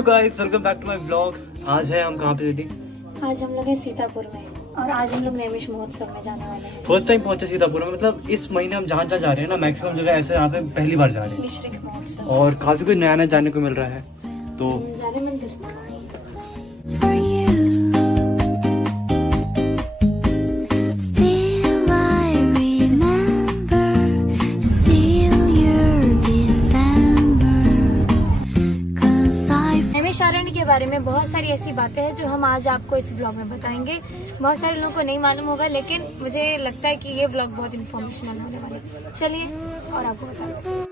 Hello guys, welcome back to my vlog. आज है हम कहाँ पे दीदी? आज हम लोग हैं सीतापुर में और आज हम लोग नैमिष महोत्सव में जाने वाले हैं। फर्स्ट टाइम पहुंचे सीतापुर में। मतलब इस महीने हम जहाँ जा रहे हैं ना, मैक्सिमम जगह ऐसे यहाँ पे पहली बार जा रहे हैं मिश्रिक महोत्सव और काफी कुछ नया नया जानने को मिल रहा है। तो जाने मंदिर नैमिषारण्य के बारे में बहुत सारी ऐसी बातें हैं जो हम आज आपको इस ब्लॉग में बताएंगे। बहुत सारे लोगों को नहीं मालूम होगा, लेकिन मुझे लगता है कि ये ब्लॉग बहुत इन्फॉर्मेशनल होने वाला है। चलिए और आपको बताते हैं।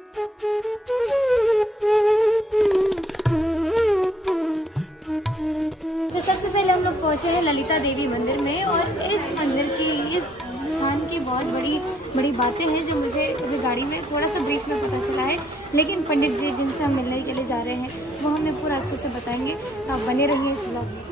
तो सबसे पहले हम लोग पहुंचे हैं ललिता देवी मंदिर में और इस मंदिर की, इस स्थान की बहुत बड़ी बातें हैं जो मुझे अभी गाड़ी में थोड़ा सा ब्रीफ में पता चला है, लेकिन पंडित जी जिनसे हम मिलने के लिए जा रहे हैं वो हमें पूरा अच्छे से बताएंगे। तो आप बने रहिए इस ब्लॉग में।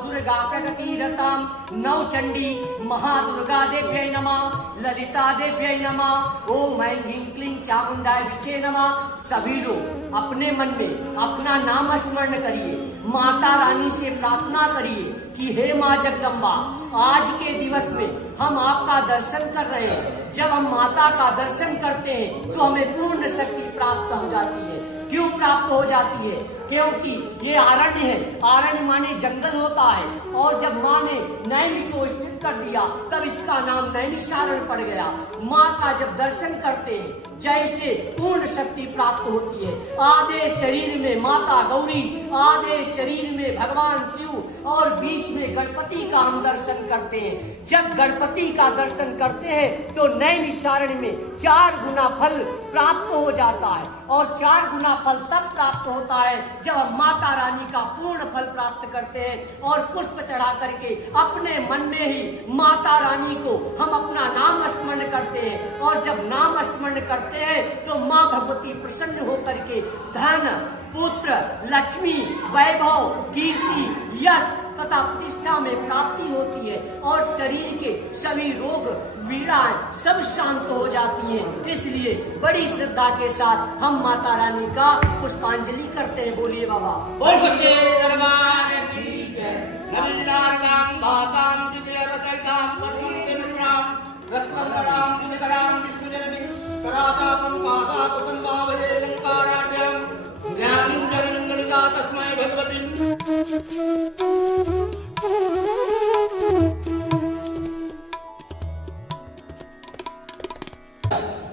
दुर्गा प्रगतिरतां नौ चंडी महादुर्गा देव्यै नमः, ललिता देव्यै नमः, ओम ऐं ह्रीं क्लीं चामुंडाय विचे नमः। सभी लोग अपने मन में अपना नाम स्मरण करिए, माता रानी से प्रार्थना करिए कि हे माँ जगदम्बा, आज के दिवस में हम आपका दर्शन कर रहे हैं। जब हम माता का दर्शन करते हैं तो हमें पूर्ण शक्ति प्राप्त हो जाती है। क्यों प्राप्त हो जाती है? क्योंकि ये आरण्य है। आरण्य माने जंगल होता है, और जब माँ ने नैमी को स्थित कर दिया तब इसका नाम नैमिषारण्य पड़ गया। माँ का जब दर्शन करते हैं जैसे पूर्ण शक्ति प्राप्त होती है। आधे शरीर में माता गौरी, आधे शरीर में भगवान शिव और बीच में गणपति का हम दर्शन करते हैं। जब गणपति का दर्शन करते हैं तो नैमिषारण्य में 4 गुना फल प्राप्त हो जाता है, और 4 गुना फल तब प्राप्त होता है जब हम माता रानी का पूर्ण फल प्राप्त करते हैं और पुष्प चढ़ा करके अपने मन में ही माता रानी को हम अपना नाम स्मरण करते हैं। और जब नाम स्मरण करते हैं तो माँ भगवती प्रसन्न होकर के धन, पुत्र, लक्ष्मी, वैभव, कीर्ति, यश तथा प्रतिष्ठा में प्राप्ति होती है, और शरीर के सभी रोग पीड़ाएं सब शांत हो जाती हैं। इसलिए बड़ी श्रद्धा के साथ हम माता रानी का पुष्पांजलि करते हैं। बोलिए बाबा। बोल सके दरबार की जय। नमस्कार भाताम विद्यारतम पद्मंतराम रत्नवराम विनिकराम विष्णुजननी करातापम पादा कुतंबावरे लंकाराढ्यम ज्ञानं जनं गणिता तस्मै भगवती।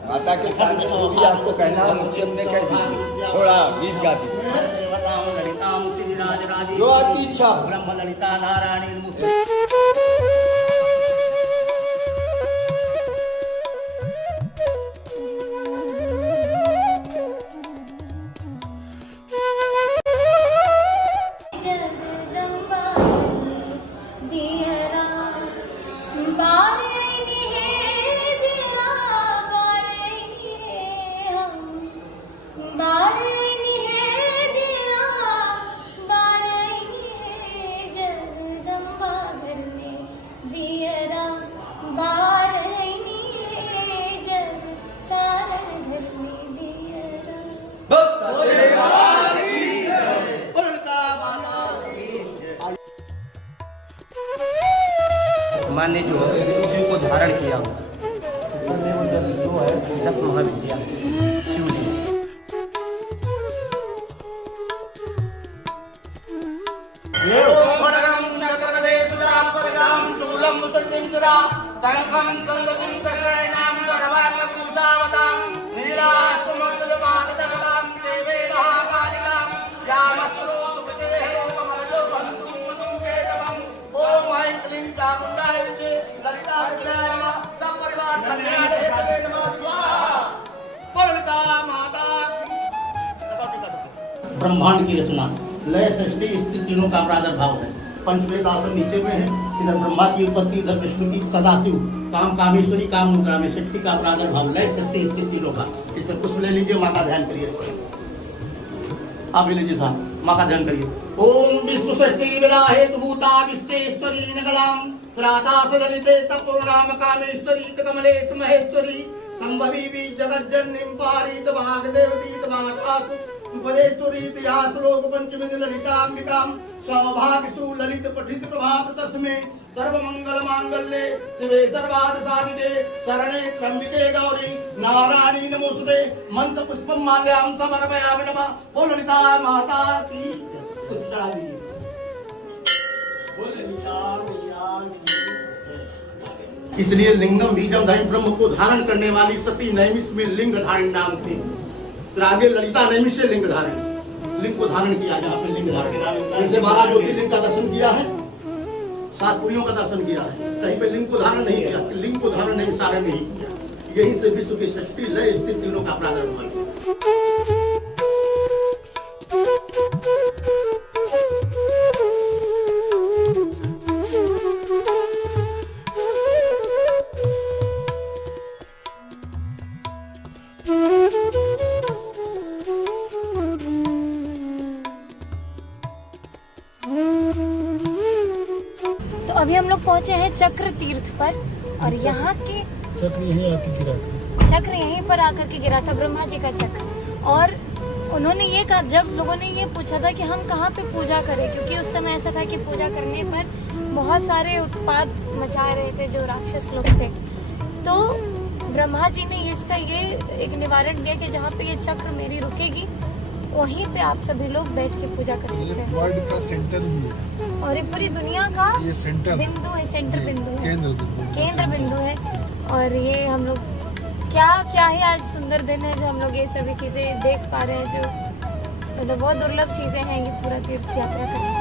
माता के साथ जो भी आपको कहना है मुझे अपने कह दीजिए, थोड़ा गीत गा दीजिए जो आपकी इच्छा। ब्रह्म ललिता नारायणी माँ ने जो शिव को धारण किया वो है 10 महाविद्या शिवलिंग। ओम शूलम मुसलिंद्रा संकम संगतिम चक्रणाम गर्वाक कुसावताम नीलासुमंगलमानदगताम देवे महाकालिकाम यामस्त्रो सुविदेहो कमलजो बंधु मधु केतवम ओम ऐं क्लीं चामुंडाय विचे ललिता विद्याय नमः सपरिवार कल्याण हेतवे नमः स्वाहा ललिता माता। ब्रह्मांड की रचना लय सृष्टि स्थिति तीनों का प्रादुर्भाव है। पंचवेद आसन नीचे में है, इधर ब्रह्मा की उत्पत्ति, इधर विष्णु की, सदाशिव काम कामेश्वरी काम मुद्रा में सृष्टि का प्रादुर्भाव लय सृष्टि स्थिति तीनों का। इसमें पुष्प ले लीजिए, माँ का ध्यान करिए। आप ले लीजिए साहब, माँ का ध्यान करिए। ओम विष्णु सृष्टि विला हेतु भूता विश्वेश्वरी नगलाम राधास ललिते तपोनाम कामेश्वरी कमलेश महेश्वरी संभवी भी जगज्जननीं पारित भागदेवतीत भागासु उपदेशुरीत या श्लोक पंचमी ललितांबिकां सौभाग्यसु ललित पठित प्रभात तस्मै सर्वमंगल मांगल्ये शिवे सर्वार्थ साधिके शरणे त्र्यंबिके गौरी नारायणी नमोस्तुते मंत्र पुष्पम माल्यां समर्पयामि नमः। ओ ललिता माता की पुष्टा दी। इसलिए लिंगम बीजम धरि ब्रह्म को धारण करने वाली सती नैमिष में लिंग धारण नाम से, फिर आगे ललिता नैमिष से लिंग धारण, लिंग को धारण किया जहाँ पे लिंग धारण। जैसे 12 ज्योतिर्लिंग का दर्शन किया है, 7 पुरियों का दर्शन किया है, कहीं पे लिंग को धारण नहीं किया, लिंग को धारण नहीं सारे नहीं किया। यही से विश्व की सृष्टि लय स्थिति तीनों का प्रादुर्भाव है। अभी हम लोग पहुंचे हैं चक्र तीर्थ पर और यहाँ के चक्र यहीं पर आकर के गिरा था, ब्रह्मा जी का चक्र। और उन्होंने ये कहा, जब लोगों ने ये पूछा था कि हम कहाँ पे पूजा करें, क्योंकि उस समय ऐसा था कि पूजा करने पर बहुत सारे उत्पाद मचा रहे थे जो राक्षस लोग थे। तो ब्रह्मा जी ने इसका ये एक निवारण दिया कि जहाँ पे ये चक्र मेरी रुकेगी वहीं पे आप सभी लोग बैठ के पूजा कर सकते हैं। वर्ल्ड का सेंटर भी है और ये पूरी दुनिया का ये सेंटर बिंदु है, सेंटर बिंदु है, केंद्र बिंदु है। और ये हम लोग क्या ही आज सुंदर दिन है जो हम लोग ये सभी चीजें देख पा रहे हैं, जो मतलब बहुत दुर्लभ चीजें हैं ये पूरा तीर्थ यात्रा करना।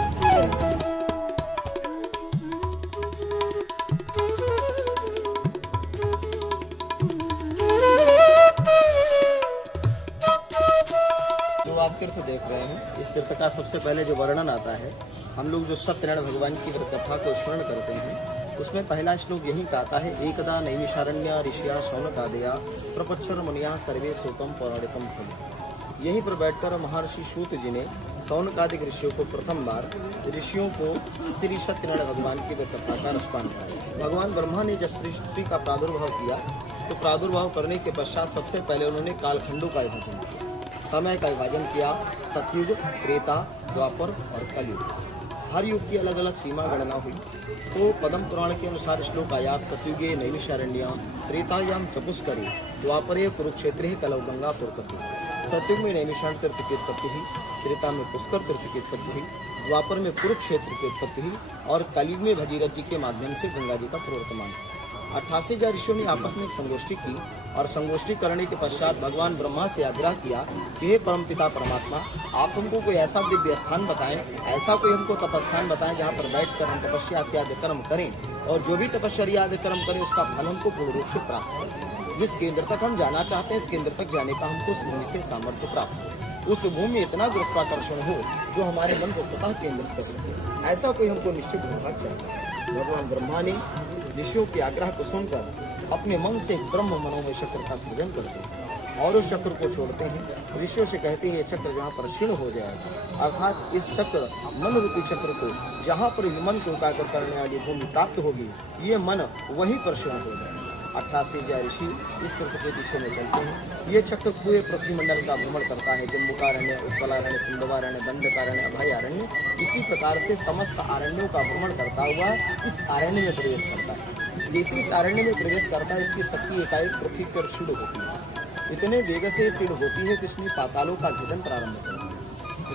आप तीर्थ देख रहे हैं, इस तीर्थ का सबसे पहले जो वर्णन आता है, हम लोग जो सत्यनारायण भगवान की कथा को स्मरण करते हैं, उसमें पहला श्लोक यही कहता है, एकदा नैमिषारण्य ऋषिया शौनकादया प्रपच्छर मुनिया सर्वे सोतम पौराणिकम फल। यहीं पर बैठकर महर्षि सूत जी ने शौनकादिक ऋषियों को प्रथम बार ऋषियों को श्री सत्यनारायण भगवान की कथा का रसपान कराया। भगवान ब्रह्मा ने जब सृष्टि का प्रादुर्भाव किया तो प्रादुर्भाव करने के पश्चात सबसे पहले उन्होंने कालखंडों का विभाजन किया, समय का विभाजन किया, सतयुग, त्रेता, द्वापर और कलयुग। हर युग की अलग अलग सीमा गणना हुई। तो पद्म पुराण के अनुसार श्लोक आया, सतयुगे नैमिषारण्य त्रेतायाम च पुष्करे द्वापरे कुरुक्षेत्रे कलौ गंगापुर कपि। सतयुग में नैमिषारण्य तीर्थ की उत्पत्ति हुई, त्रेता में पुष्कर तीर्थ की उत्पत्ति हुई, द्वापर में कुरुक्षेत्र की उत्पत्ति हुई और कलयुग में भगीरथ जी के माध्यम से गंगा जी का प्रवर्तमान। 88 ऋषियों ने आपस में एक संगोष्ठी की और संगोष्ठी करने के पश्चात भगवान ब्रह्मा से आग्रह किया कि हे परमपिता परमात्मा, आप हमको कोई ऐसा दिव्य स्थान बताएं, ऐसा कोई हमको तपस्थान बताएं जहाँ पर बैठकर हम तपस्या इत्यादि कर्म करें और जो भी तपस्या आदि कर्म करें उसका फल हमको पूर्ण रूप से प्राप्त हो। जिस केंद्र तक हम जाना चाहते हैं, इस केंद्र तक जाने का हमको उस भूमि से सामर्थ्य प्राप्त हो, उस भूमि में इतना गुरुत्वाकर्षण हो जो हमारे मन को स्वतः केंद्रित कर सके, ऐसा कोई हमको निश्चित विभाग चाहिए। भगवान ब्रह्मा ने ऋषियों के आग्रह को सुनकर अपने मन से ब्रह्म मनोमय चक्र का सृजन करते हैं और उस चक्र को छोड़ते हैं। ऋषियों से कहते हैं ये चक्र जहाँ पर क्षीण हो जाएगा, अर्थात इस चक्र मन रूपी चक्र को जहाँ पर मन को एकाग्र करने वाली भूमि प्राप्त होगी, ये मन वहीं पर क्षीण हो जाएगा। 88 ऋषि इस चक्र के पीछे में चलते हैं। ये चक्र पूरे पृथ्वी मंडल का भ्रमण करता है, जम्बूकारण्य, उत्पलारण्य, सिंधवारण्य, दंडकारण्य, अभयारण्य, इसी प्रकार से समस्त आरण्यों का भ्रमण करता हुआ इस आरण्य में प्रवेश करता है। जैसे इस आरण्य में प्रवेश करता है, इसकी शक्ति एकाएक पृथ्वी पर क्षीण होती है, इतने वेग से क्षीण होती है कि इसमें पातालों का भेदन प्रारंभ करती है।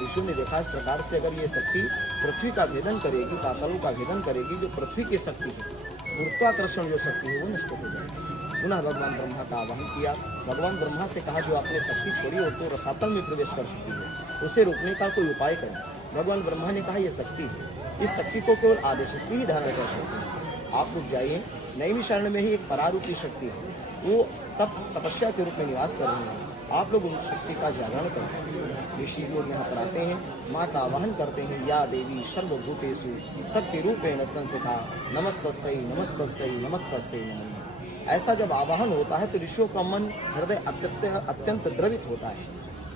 ऋषियों ने देखा इस प्रकार से अगर ये शक्ति पृथ्वी का भेदन करेगी, पातालों का भेदन करेगी, जो पृथ्वी की शक्ति है, गुरुत्वाकर्षण जो शक्ति है वो नष्ट हो जाएगी। पुनः भगवान ब्रह्मा का आवाहन किया। भगवान ब्रह्मा से कहा जो आपने शक्ति छोड़ी हो तो रसातल में प्रवेश कर चुकी है, उसे रोकने का कोई उपाय करें। भगवान ब्रह्मा ने कहा यह शक्ति है, इस शक्ति को केवल आदिशक्ति ही धारण कर सकती है। आप लोग जाइए, नैमिषारण्य में ही एक परारूपी शक्ति है, वो तपस्या के रूप में निवास कर रही है। आप लोग उन शक्ति का जागरण करें। ऋषि लोग यहाँ पर आते हैं, माँ का आवाहन करते हैं, या देवी सर्वभूतेषु शक्ति रूपेण संस्थिता नमस्तस्यै नमस्तस्यै नमस्तस्यै नमः। ऐसा जब आवाहन होता है तो ऋषियों का मन हृदय अत्यंत द्रवित होता है।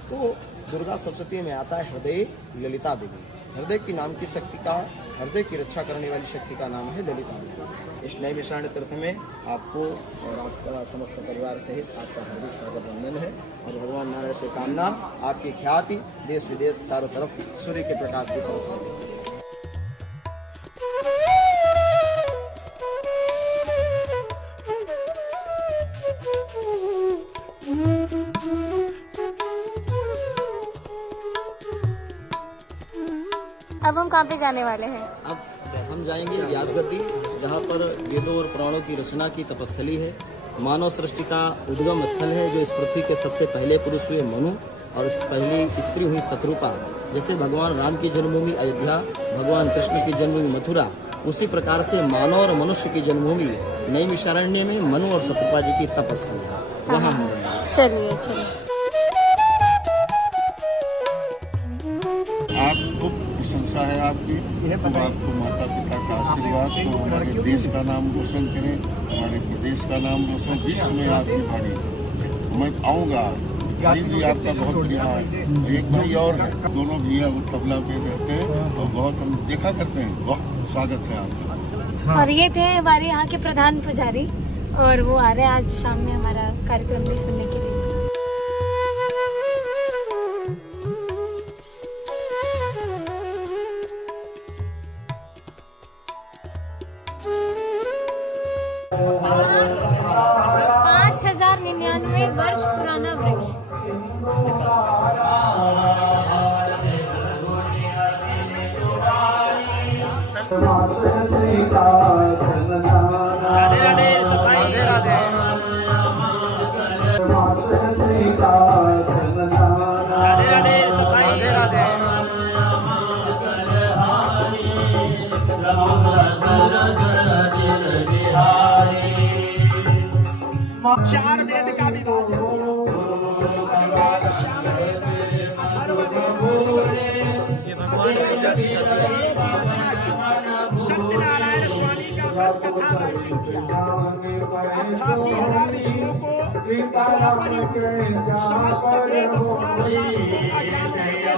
तो दुर्गा सप्तशती में आता है हृदय ललिता देवी। हृदय की नाम की शक्ति का, हृदय की रक्षा करने वाली शक्ति का नाम है ललिता देवी। इस नैमिषारण्य तीर्थ में आपको और आपका समस्त परिवार सहित आपका हार्दिक स्वागत वंदन है और भगवान नारायण से कामना आपकी ख्याति देश विदेश चारों तरफ सूर्य के प्रकाश की तरफ से। अब हम कहाँ पे जाने वाले हैं? अब हम जाएंगे व्यास गति, जहाँ पर वेदों और पुराणों की रचना की तपस्थली है। मानव सृष्टि का उद्गम स्थल है, जो इस पृथ्वी के सबसे पहले पुरुष हुए मनु और इस पहली स्त्री हुई शत्रुपा। जैसे भगवान राम की जन्मभूमि अयोध्या, भगवान कृष्ण की जन्मभूमि मथुरा, उसी प्रकार से मानव और मनुष्य की जन्मभूमि नैमिषारण्य में मनु और शत्रुपा जी की तपस्थली है। वहाँ हम चलिए चलिए। आपको प्रशंसा है आपकी, तो आपको माता पिता का आशीर्वाद, तो हमारे देश का नाम रोशन करें, हमारे प्रदेश का नाम रोशन, विश्व में आपकी भाड़ी। मैं आऊँगा, भाई भी आपका बहुत बढ़िया है। एक भाई और है, दोनों भैया वो तबला पे रहते हैं और बहुत हम देखा करते हैं। बहुत स्वागत है आपका। और ये थे हमारे यहाँ के प्रधान पुजारी और वो आ रहे हैं आज शाम में हमारा कार्यक्रम भी सुनने के लिए। वर्ष पुराना वृक्ष। राधे राधे सफाई, राधे राधे राधे राधे सफाई, राधे राधे। चार वेद का विभाजन, सत्यनारायण स्वामी का व्रत कथा वर्णन किया। 88,000 ऋषियों को समस्त वेद पुराण शास्त्रों का ज्ञान उपदेश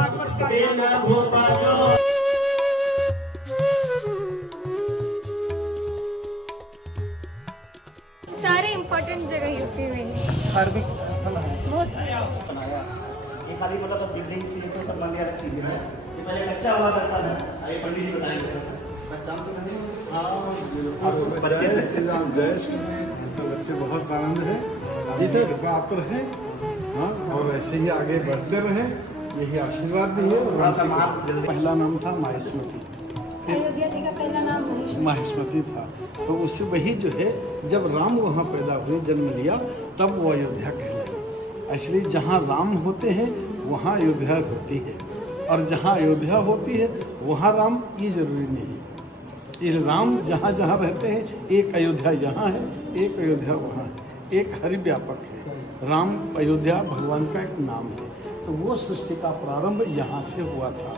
भागवत का। सारे इम्पोर्टेंट जगह यूपी में धार्मिक वो बनाया। ये खाली मतलब अब बिल्डिंग सी तो सब मान लिया रखी है। ये पहले कच्चा हुआ करता था। ये पंडित जी बताएंगे। बस शाम को नहीं। हाँ, जय श्री राम, जय श्री राम। बच्चे बहुत आनंद है जी सर, कृपा आप पर है। हाँ, और ऐसे ही आगे बढ़ते रहे, यही आशीर्वाद भी है। पहला नाम था माहेश्वती, अयोध्या जी का पहला नाम माहेश्वती था। तो उसी वही जो है, जब राम वहाँ पैदा हुए, जन्म लिया, तब वो अयोध्या कहलाई। इसलिए जहाँ राम होते हैं वहाँ अयोध्या होती है, और जहाँ अयोध्या होती है वहाँ राम, ये जरूरी नहीं है। ये राम जहाँ जहाँ रहते हैं, एक अयोध्या यहाँ है, एक अयोध्या वहाँ है, एक हरि व्यापक है। राम अयोध्या भगवान का एक नाम है। तो वो सृष्टि का प्रारंभ यहाँ से हुआ था।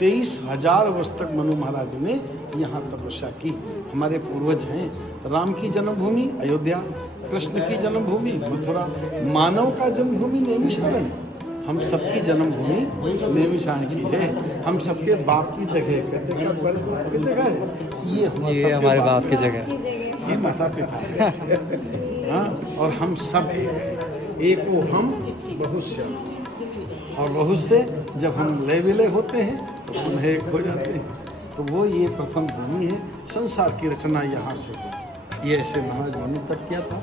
23,000 वर्ष तक मनु महाराज ने यहाँ तपस्या की। हमारे पूर्वज हैं। राम की जन्मभूमि अयोध्या, कृष्ण की जन्मभूमि मथुरा, मानव का जन्मभूमि नैमिषारण्य। हम सबकी जन्मभूमि नैमिषारण्य की है। हम सबके बाप की जगह कहते जगह है। ये हमारे बाप की जगह, ये माता पिता हाँ। और हम सब एक वो हम बहुत से, और बहुत से जब हम लय विलय होते हैं तो पुनः एक हो जाते हैं। तो वो ये प्रथम भूमि है। संसार की रचना यहाँ से हुई। ये ऐसे महाराज मनु तक किया था।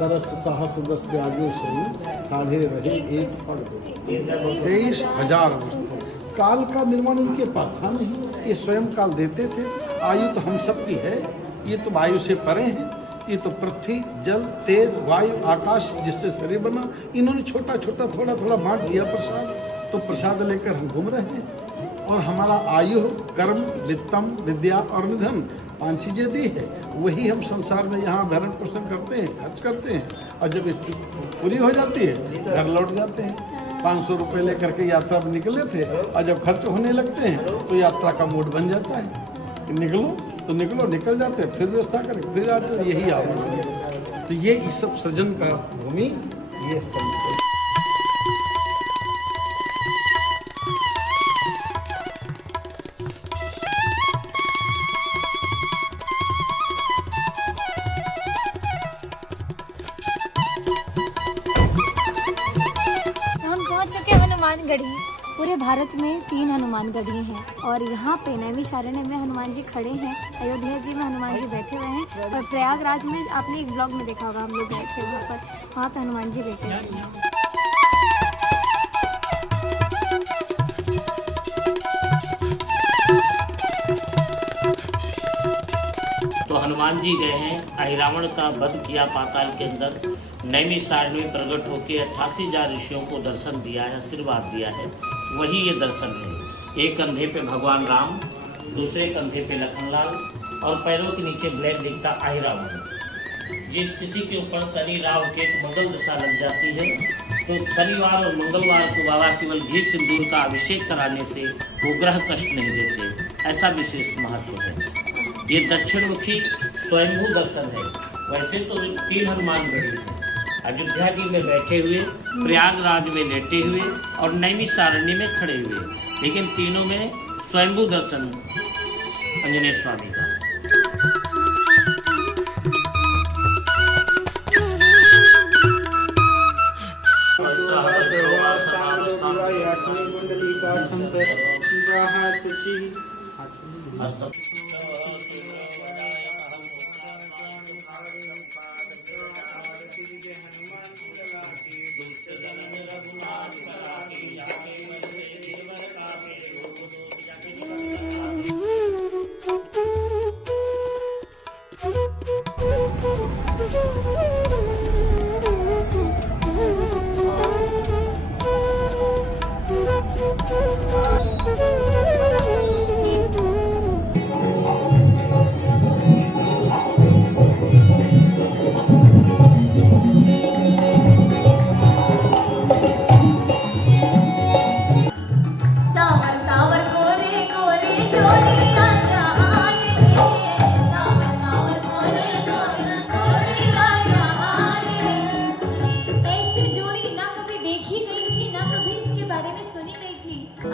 बरस साहस दस त्यागो सोई, ठाढ़े रहे एक फल दो। 23,000 वर्ष काल का निर्माण इनके पास था नहीं, ये स्वयं काल देते थे। आयु तो हम सबकी है, ये तो वायु से परे हैं, ये तो पृथ्वी जल तेज वायु आकाश जिससे शरीर बना, इन्होंने छोटा छोटा थोड़ा थोड़ा बांट दिया प्रसाद, तो प्रसाद लेकर हम घूम रहे हैं। और हमारा आयु कर्म वित्तम विद्या और निधन 5 चीजें दी है, वही हम संसार में यहाँ भरण पोषण करते हैं, खर्च करते हैं, और जब पूरी हो जाती है घर लौट जाते हैं। 500 रुपये लेकर के यात्रा पर निकले थे, और जब खर्च होने लगते हैं तो यात्रा का मूड बन जाता है, निकलो तो निकलो, निकल जाते हैं, फिर व्यवस्था करें, फिर आते, यही आवरण है। तो ये इस सब सृजन का भूमि ये स्थल है। हनुमानगढ़ी। पूरे भारत में 3 हनुमानगढ़ी हैं और यहाँ पे नैमिषारण्य में हनुमान जी खड़े हैं, अयोध्या जी में हनुमान जी बैठे हुए हैं, और प्रयागराज में आपने एक ब्लॉग में देखा होगा, हम लोग गए थे वहाँ पे हनुमान जी रहते हैं। तो हनुमान जी गए हैं, अहिरावण का वध किया पाताल के अंदर, नैमिषारण्य में प्रकट होकर 88,000 ऋषियों को दर्शन दिया है, आशीर्वाद दिया है, वही ये दर्शन है। एक कंधे पे भगवान राम, दूसरे कंधे पे लखनलाल, और पैरों के नीचे ब्लैक दिखता अहिरावण। जिस किसी के ऊपर शनि राहु केतु मंगल दशा लग जाती है, तो शनिवार और मंगलवार को बाबा केवल घी सिंदूर का अभिषेक कराने से वो ग्रह कष्ट नहीं देते, ऐसा विशेष महत्व है। ये दक्षिणमुखी स्वयंभू दर्शन है। वैसे तो 3 हनुमानगढ़ी है, अयोध्या जी में बैठे हुए, प्रयागराज में लेटे हुए और नैमिषारण्य में खड़े हुए, लेकिन तीनों में स्वयंभू दर्शन आंजनेय स्वामी का।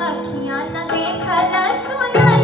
अखियां न देखा न सुना